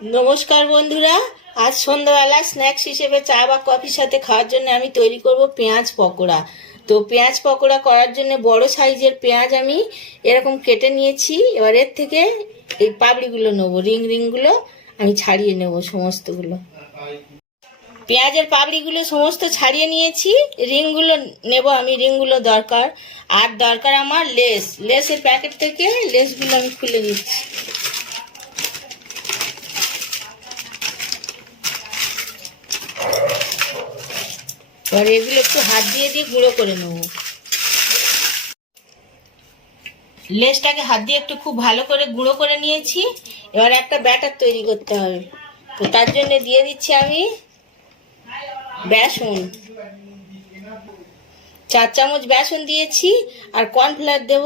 নমস্কার বন্ধুরা, আজ সন্ধ্যাবেলা স্ন্যাক্স হিসেবে চা বা কফির সাথে খাওয়ার জন্য আমি তৈরি করব পেঁয়াজ পকোড়া। তো পেঁয়াজ পকোড়া করার জন্য বড় সাইজের পেঁয়াজ আমি এরকম কেটে নিয়েছি। এবার এর থেকে এই পাপড়িগুলো নেব, রিংগুলো আমি ছাড়িয়ে নেব সমস্তগুলো। পেঁয়াজের পাপড়িগুলো সমস্ত ছাড়িয়ে নিয়েছি, রিংগুলো নেব আমি, রিংগুলো দরকার। আর দরকার আমার লেসের প্যাকেট থেকে লেসগুলো আমি খুলে দিচ্ছি। এবার এগুলো একটু হাত দিয়ে গুঁড়ো করে নেব। লেসটাকে হাত দিয়ে একটু খুব ভালো করে গুঁড়ো করে নিয়েছি। এবার একটা ব্যাটার তৈরি করতে হবে। তো তার জন্য দিয়ে দিচ্ছি আমি বেসন, 4 চামচ বেসন দিয়েছি। আর কর্নফ্লাওয়ার দেব,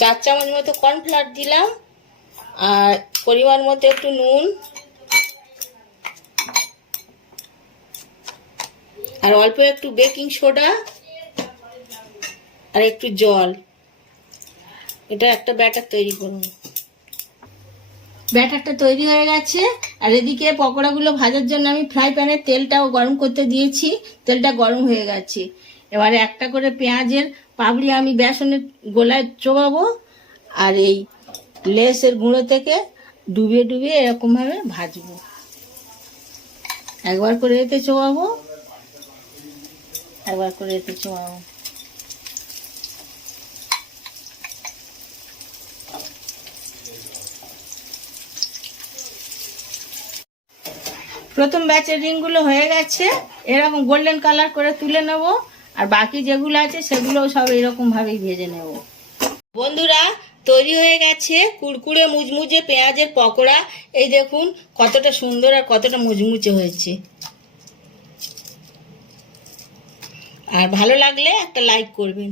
4 চামচ মতো কর্নফ্লাওয়ার দিলাম। আর পরিমাণ মতো একটু নুন, আর অল্প একটু বেকিং সোডা, আর একটু জল। এটা একটা ব্যাটার তৈরি করুন। ব্যাটারটা তৈরি হয়ে গেছে। আর এদিকে পকোড়াগুলো ভাজার জন্য আমি ফ্রাই প্যানে তেলটাও গরম করতে দিয়েছি। তেলটা গরম হয়ে গেছে। এবারে একটা করে পেঁয়াজের পাপড়ি আমি বেসনের গোলায় চোবাবো, আর এই লেসের গুঁড়ো থেকে ডুবিয়ে ডুবিয়ে এরকমভাবে ভাজবো। একবার করে এতে চোবাবো, একবার করে এতে চোবাবো। প্রথম ব্যাচের রিংগুলো হয়ে গেছে, এরকম গোল্ডেন কালার করে তুলে নেব। আর বাকি যেগুলো আছে সেগুলো সব এরকম ভাবেই ভেজে নেব। বন্ধুরা, তৈরি হয়ে গেছে কুড়কুড়ে মুচমুচে পেঁয়াজের পকোড়া। এই দেখুন কতটা সুন্দর আর কতটা মুচমুচে হয়েছে। আর ভালো লাগলে একটা লাইক করবেন।